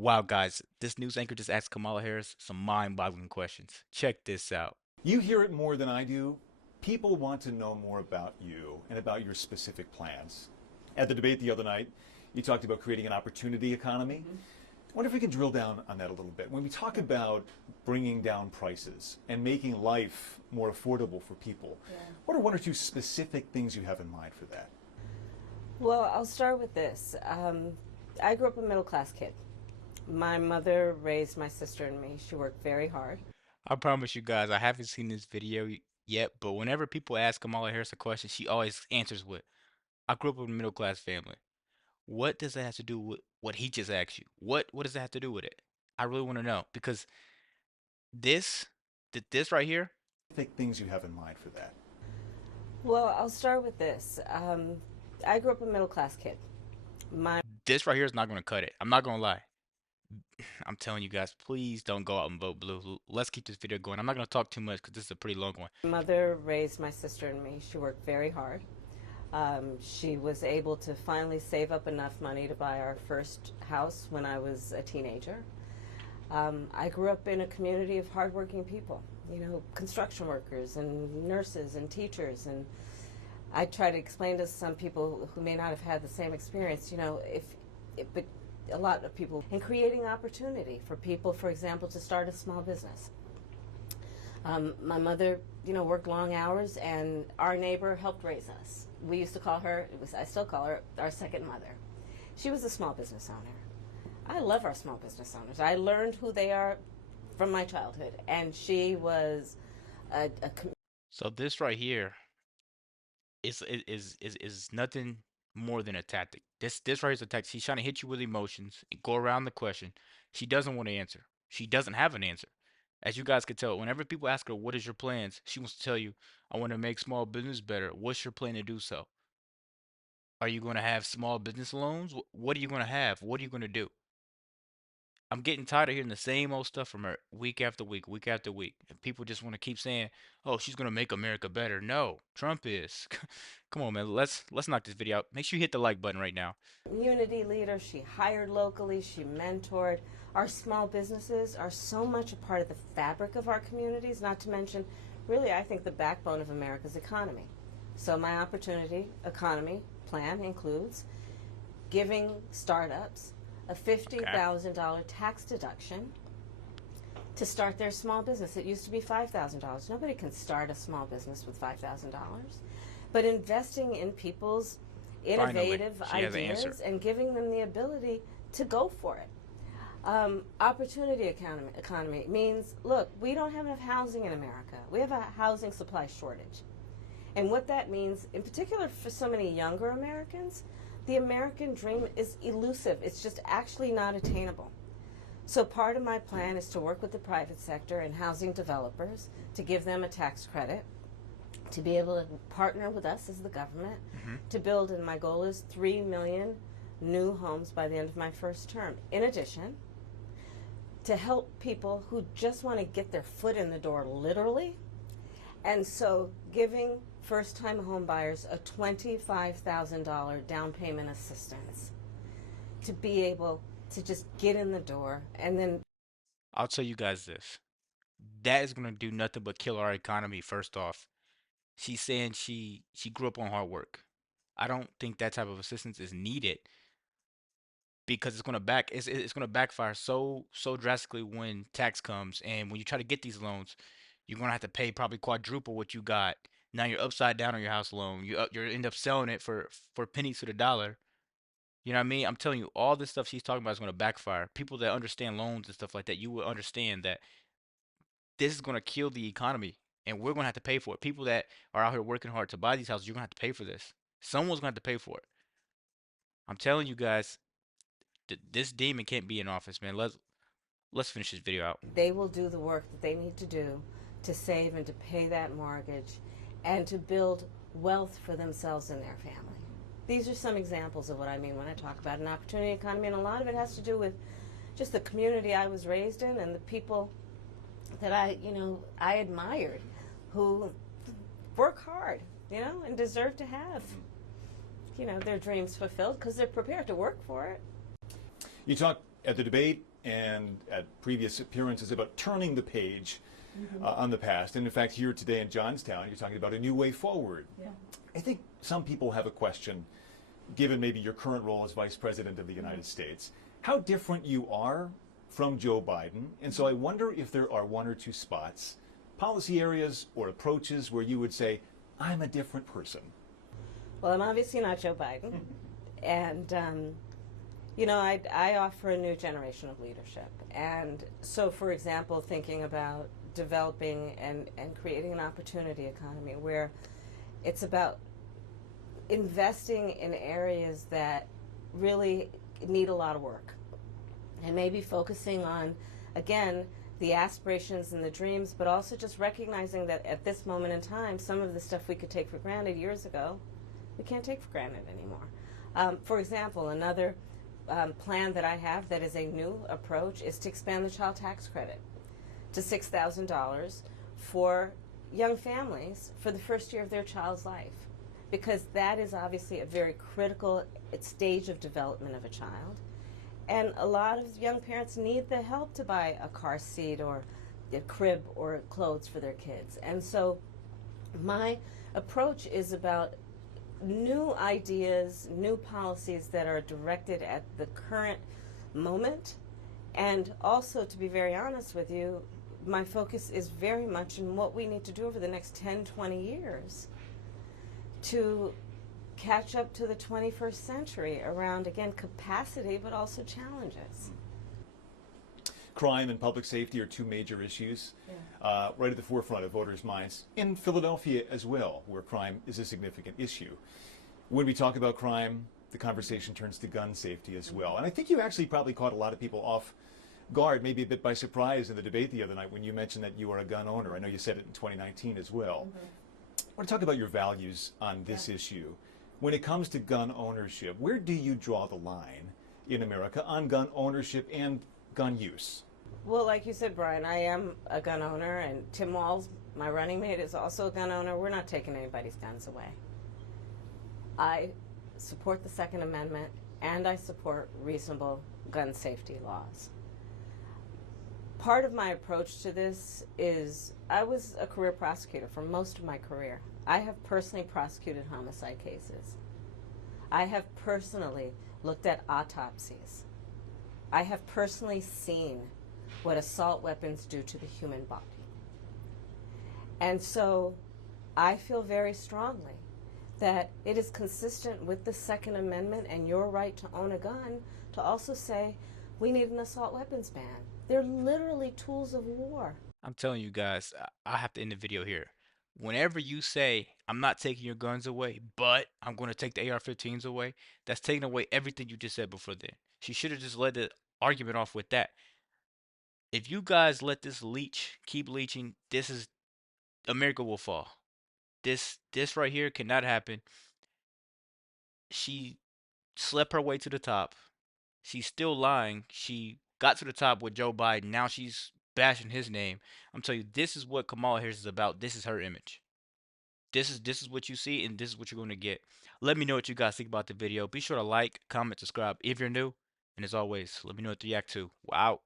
Wow, guys, this news anchor just asked Kamala Harris some mind-boggling questions. Check this out. You hear it more than I do. People want to know more about you and about your specific plans. At the debate the other night, you talked about creating an opportunity economy. I wonder if we can drill down on that a little bit. When we talk about bringing down prices and making life more affordable for people, what are one or two specific things you have in mind for that? Well, I'll start with this. I grew up a middle-class kid. My mother raised my sister and me. She worked very hard. I promise you guys, I haven't seen this video yet, but whenever people ask Kamala Harris a question, she always answers with, I grew up in a middle-class family. What does that have to do with what he just asked you? What does that have to do with it? I really want to know because this, this right here, Specific things you have in mind for that. Well, I'll start with this. I grew up a middle-class kid. My this right here is not going to cut it. I'm not going to lie. I'm telling you guys, please don't go out and vote blue. Let's keep this video going. I'm not going to talk too much because this is a pretty long one. mother raised my sister and me. She worked very hard. She was able to finally save up enough money to buy our first house when I was a teenager. I grew up in a community of hardworking people, construction workers and nurses and teachers. And I try to explain to some people who may not have had the same experience, but a lot of people, in creating opportunity for people, for example, to start a small business. My mother, worked long hours, and our neighbor helped raise us. We used to call her, I still call her, our second mother. She was a small business owner. I love our small business owners. I learned who they are from my childhood, and she was a So this right here is nothing more than a tactic. This right here is a tactic. She's trying to hit you with emotions and go around the question. She doesn't want to answer. She doesn't have an answer. As you guys can tell, whenever people ask her what is your plans, she wants to tell you, I want to make small business better. What's your plan to do so? Are you going to have small business loans? What are you going to have? What are you going to do? I'm getting tired of hearing the same old stuff from her week after week, week after week. And people just want to keep saying, "Oh, she's gonna make America better." No, Trump is. Come on, man. Let's knock this video out. Make sure you hit the like button right now. community leader. She hired locally. She mentored. Our small businesses are so much a part of the fabric of our communities, not to mention, really, I think, the backbone of America's economy. So my opportunity economy plan includes giving startups a Okay. $50,000 tax deduction to start their small business. It used to be $5,000. Nobody can start a small business with $5,000. But investing in people's Finally, innovative she has an answer. ideas and giving them the ability to go for it. Opportunity economy means, look, we don't have enough housing in America. We have a housing supply shortage. And what that means, in particular for so many younger Americans, the American dream is elusive. It's just actually not attainable. So part of my plan is to work with the private sector and housing developers to give them a tax credit, to be able to partner with us as the government, to build, and my goal is 3 million new homes by the end of my first term. In addition, to help people who just want to get their foot in the door, literally. And so giving first-time home buyers a $25,000 down payment assistance to be able to just get in the door. And then I'll tell you guys this. That is gonna do nothing but kill our economy. First off, she's saying she grew up on hard work. I don't think that type of assistance is needed because it's gonna backfire so drastically when tax comes and when you try to get these loans, you're gonna have to pay probably quadruple what you got. Now you're upside down on your house loan. You end up selling it for pennies to the dollar. You know what I mean? I'm telling you, all this stuff she's talking about is gonna backfire. People that understand loans and stuff like that, you will understand that this is gonna kill the economy, and we're gonna have to pay for it. People that are out here working hard to buy these houses, you're gonna have to pay for this. Someone's gonna have to pay for it. I'm telling you guys, this demon can't be in office, man. Let's finish this video out. they will do the work that they need to do to save and to pay that mortgage and to build wealth for themselves and their family. These are some examples of what I mean when I talk about an opportunity economy, and a lot of it has to do with just the community I was raised in and the people that I admired, who work hard, and deserve to have, their dreams fulfilled because they're prepared to work for it. You talked at the debate and at previous appearances about turning the page on the past. And in fact, here today in Johnstown, you're talking about a new way forward. Yeah. I think some people have a question, given maybe your current role as Vice President of the United States, how different you are from Joe Biden. And so I wonder if there are one or two spots, policy areas or approaches where you would say, I'm a different person. Well, I'm obviously not Joe Biden. And, you know, I offer a new generation of leadership. And so, for example, thinking about developing and creating an opportunity economy where it's about investing in areas that really need a lot of work and maybe focusing on, again, the aspirations and the dreams, but also just recognizing that at this moment in time, some of the stuff we could take for granted years ago, we can't take for granted anymore. For example, another plan that I have that is a new approach is to expand the child tax credit to $6,000 for young families for the first year of their child's life, because that is obviously a very critical stage of development of a child. And a lot of young parents need the help to buy a car seat or a crib or clothes for their kids. And so my approach is about new ideas, new policies that are directed at the current moment. And also, to be very honest with you, my focus is very much in what we need to do over the next 10, 20 years to catch up to the 21st century around, again, capacity, but also challenges. Crime and public safety are two major issues, right at the forefront of voters' minds. In Philadelphia as well, where crime is a significant issue. When we talk about crime, the conversation turns to gun safety as well. And I think you actually probably caught a lot of people off guard, maybe a bit by surprise in the debate the other night when you mentioned that you are a gun owner. I know you said it in 2019 as well. I want to talk about your values on this issue. When it comes to gun ownership, where do you draw the line in America on gun ownership and gun use? Well, like you said, Brian, I am a gun owner, and Tim Walz, my running mate, is also a gun owner. We're not taking anybody's guns away. I support the Second Amendment, and I support reasonable gun safety laws. Part of my approach to this is I was a career prosecutor for most of my career. I have personally prosecuted homicide cases. I have personally looked at autopsies. I have personally seen what assault weapons do to the human body. And so I feel very strongly that it is consistent with the Second Amendment and your right to own a gun to also say we need an assault weapons ban. They're literally tools of war. I'm telling you guys, I have to end the video here. Whenever you say, I'm not taking your guns away, but I'm going to take the AR-15s away, that's taking away everything you just said before then. She should have just led the argument off with that. If you guys let this keep leeching, America will fall. This right here cannot happen. She slept her way to the top. She's still lying. She got to the top with Joe Biden. Now she's bashing his name. I'm telling you, this is what Kamala Harris is about. This is her image. This is what you see, and this is what you're going to get. Let me know what you guys think about the video. Be sure to like, comment, subscribe if you're new. And as always, let me know what to react to. Wow.